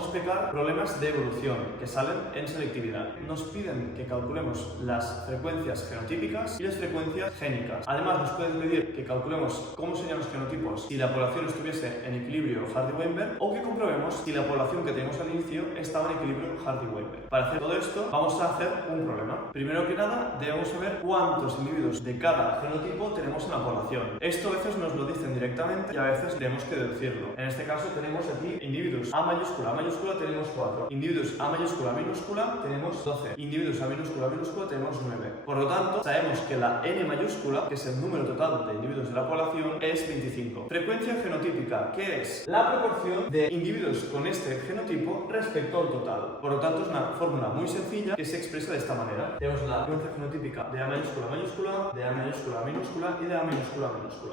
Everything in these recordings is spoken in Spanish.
vamos a explicar problemas de evolución que salen en selectividad. Nos piden que calculemos las frecuencias genotípicas y las frecuencias génicas. Además, nos pueden pedir que calculemos cómo serían los genotipos si la población estuviese en equilibrio Hardy-Weinberg o que comprobemos si la población que tenemos al inicio estaba en equilibrio Hardy-Weinberg. Para hacer todo esto, vamos a hacer un problema. Primero que nada, debemos saber cuántos individuos de cada genotipo tenemos en la población. Esto a veces nos lo dicen directamente y a veces tenemos que deducirlo. En este caso tenemos aquí individuos A mayúscula tenemos 4, individuos A mayúscula minúscula tenemos 12, individuos A minúscula tenemos 9. Por lo tanto, sabemos que la N mayúscula, que es el número total de individuos de la población, es 25. Frecuencia genotípica, que es la proporción de individuos con este genotipo respecto al total. Por lo tanto, es una fórmula muy sencilla que se expresa de esta manera. Tenemos la frecuencia genotípica de A mayúscula, de A minúscula y de A minúscula.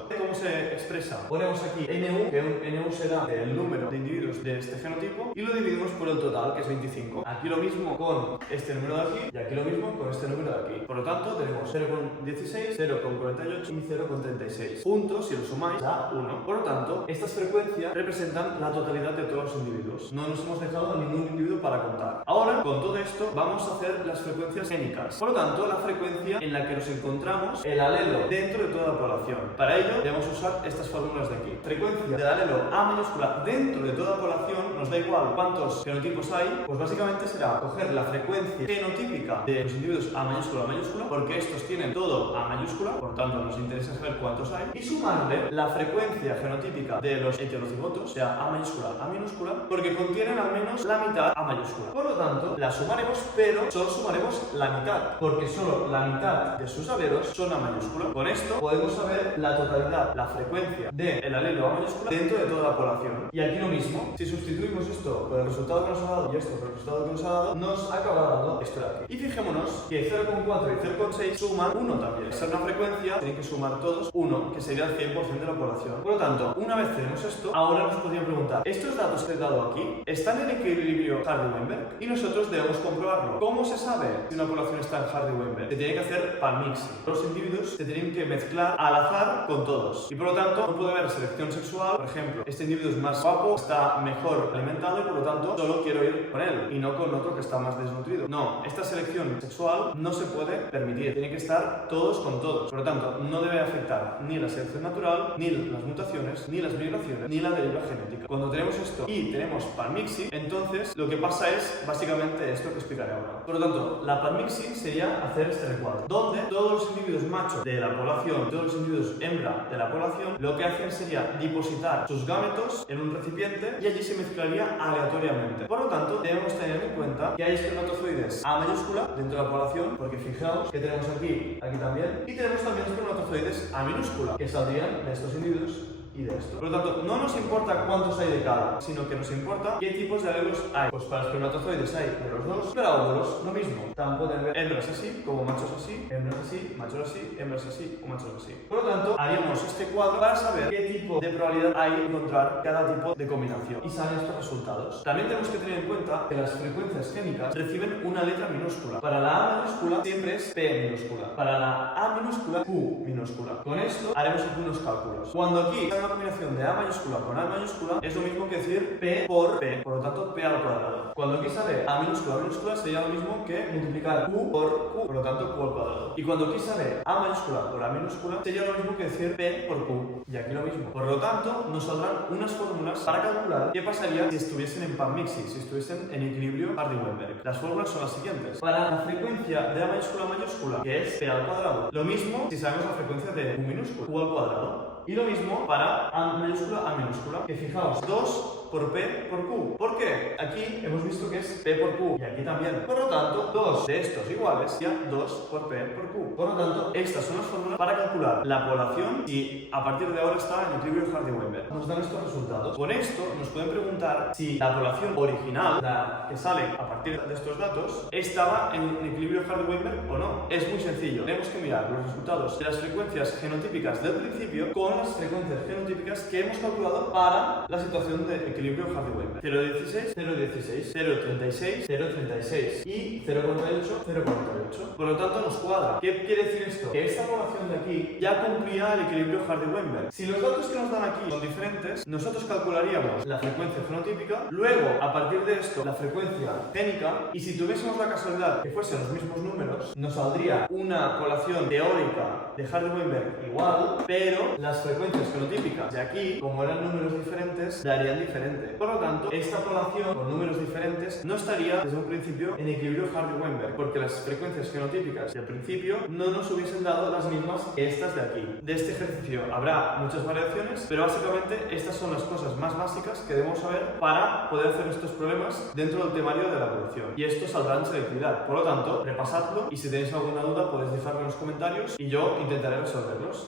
¿Cómo se expresa? Ponemos aquí NU, que NU será el número de individuos de este genotipo, y lo dividimos por el total, que es 25. Aquí lo mismo con este número de aquí, y aquí lo mismo con este número de aquí. Por lo tanto, tenemos 0,16, 0,48 y 0,36. Juntos, si lo sumáis, da 1. Por lo tanto, estas frecuencias representan la totalidad de todos los individuos. No nos hemos dejado ningún individuo para contar. Ahora, con todo esto, vamos a hacer las frecuencias génicas. Por lo tanto, la frecuencia en la que nos encontramos el alelo dentro de toda la población. Para ello, debemos usar estas fórmulas de aquí. Frecuencia del alelo A mayúscula dentro de toda la población, nos da igual cuántos genotipos hay, pues básicamente será coger la frecuencia genotípica de los individuos A mayúscula, porque estos tienen todo A mayúscula, por tanto nos interesa saber cuántos hay, y sumarle la frecuencia genotípica de los heterocigotos, sea A mayúscula, A minúscula, porque contienen al menos la mitad A mayúscula. Por lo tanto, la sumaremos, pero solo sumaremos la mitad, porque solo la mitad de sus alelos son A mayúscula. Con esto podemos saber la totalidad, la frecuencia del alelo A mayúscula dentro de toda la población. Y aquí lo mismo, si sustituimos esto por el resultado que nos ha dado y esto por el resultado que nos ha dado, nos acaba dando esto de aquí. Y fijémonos que 0,4 y 0,6 suman 1 también. Al ser una frecuencia, tienen que sumar todos 1, que sería el 100% de la población. Por lo tanto, una vez tenemos esto, ahora nos podrían preguntar, ¿estos datos que he dado aquí están en equilibrio Hardy-Weinberg? Y nosotros debemos comprobarlo. ¿Cómo se sabe si una población está en Hardy-Weinberg? Se tiene que hacer pan-mixing. Los individuos se tienen que mezclar al azar con todos. Y por lo tanto, no puede haber selección sexual. Por ejemplo, este individuo es más guapo, está mejor alimentado y por lo tanto solo quiero ir con él y no con otro que está más desnutrido. No, esta selección sexual no se puede permitir. Tiene que estar todos con todos. Por lo tanto, no debe afectar ni la selección natural, ni las mutaciones, ni las migraciones, ni la deriva genética. Cuando tenemos esto y tenemos pan-mixing, entonces lo que pasa es básicamente esto que explicaré ahora. Por lo tanto, la pan-mixing sería hacer este recuadro, donde todos los individuos machos de la población, todos los individuos hembra de la población, lo que hacen sería depositar sus gametos en un recipiente y allí se mezclaría aleatoriamente. Por lo tanto, debemos tener en cuenta que hay espermatozoides A mayúscula dentro de la población, porque fijaos que tenemos aquí también, y tenemos también espermatozoides A minúscula, que saldrían de estos individuos y de esto. Por lo tanto, no nos importa cuántos hay de cada, sino que nos importa qué tipos de alelos hay. Pues para espermatozoides hay de los dos, para óvulos lo mismo. También pueden ver hembras así, como machos así, hembras así, machos así, hembras así o machos así. Por lo tanto, haríamos este cuadro para saber qué tipo de probabilidad hay de encontrar cada tipo de combinación. Y salen estos resultados. También tenemos que tener en cuenta que las frecuencias génicas reciben una letra minúscula. Para la A minúscula siempre es P minúscula. Para la A minúscula, Q minúscula. Con esto haremos algunos cálculos. Cuando aquí hay una combinación de A mayúscula con A mayúscula, es lo mismo que decir P por P, por lo tanto P al cuadrado. Cuando aquí sale A minúscula sería lo mismo que multiplicar Q por lo tanto Q al cuadrado. Y cuando aquí sale A mayúscula por A minúscula, sería lo mismo que decir P por Q, y aquí lo mismo. Por lo tanto, nos saldrán unas fórmulas para calcular qué pasaría si estuviesen en pan-mixing, si estuviesen en equilibrio Hardy-Weinberg. Las fórmulas son las siguientes. Para la frecuencia de A mayúscula, que es P al cuadrado, lo mismo si sabemos la frecuencia de Q minúscula, Q al cuadrado. Y lo mismo para A minúscula, que fijaos, 2 por P por Q. ¿Por qué? Aquí hemos visto que es P por Q y aquí también. Por lo tanto, 2 de estos iguales ya 2 por P por Q. Por lo tanto, estas son las fórmulas para calcular la población y a partir de ahora está en equilibrio Hardy-Weinberg. Nos dan estos resultados. Con esto nos pueden preguntar si la población original, la que sale a partir de estos datos, estaba en equilibrio Hardy-Weinberg o no. Es muy sencillo. Tenemos que mirar los resultados de las frecuencias genotípicas del principio con las frecuencias genotípicas que hemos calculado para la situación de equilibrio equilibrio Hardy-Weinberg. 0,16, 0,16, 0,36, 0,36 y 0,48, 0,48. Por lo tanto, nos cuadra. ¿Qué quiere decir esto? Que esta población de aquí ya cumplía el equilibrio Hardy-Weinberg. Si los datos que nos dan aquí son diferentes, nosotros calcularíamos la frecuencia fenotípica, luego, a partir de esto, la frecuencia génica, y si tuviésemos la casualidad que fuesen los mismos números, nos saldría una población teórica de Hardy-Weinberg igual, pero las frecuencias fenotípicas de aquí, como eran números diferentes, darían diferente. Por lo tanto, esta población con números diferentes no estaría desde un principio en equilibrio Hardy-Weinberg, porque las frecuencias fenotípicas del principio no nos hubiesen dado las mismas que estas de aquí. De este ejercicio habrá muchas variaciones, pero básicamente estas son las cosas más básicas que debemos saber para poder hacer estos problemas dentro del temario de la evolución. Y esto saldrá en selectividad. Por lo tanto, repasadlo y si tenéis alguna duda podéis dejarlo en los comentarios y yo intentaré resolverlos.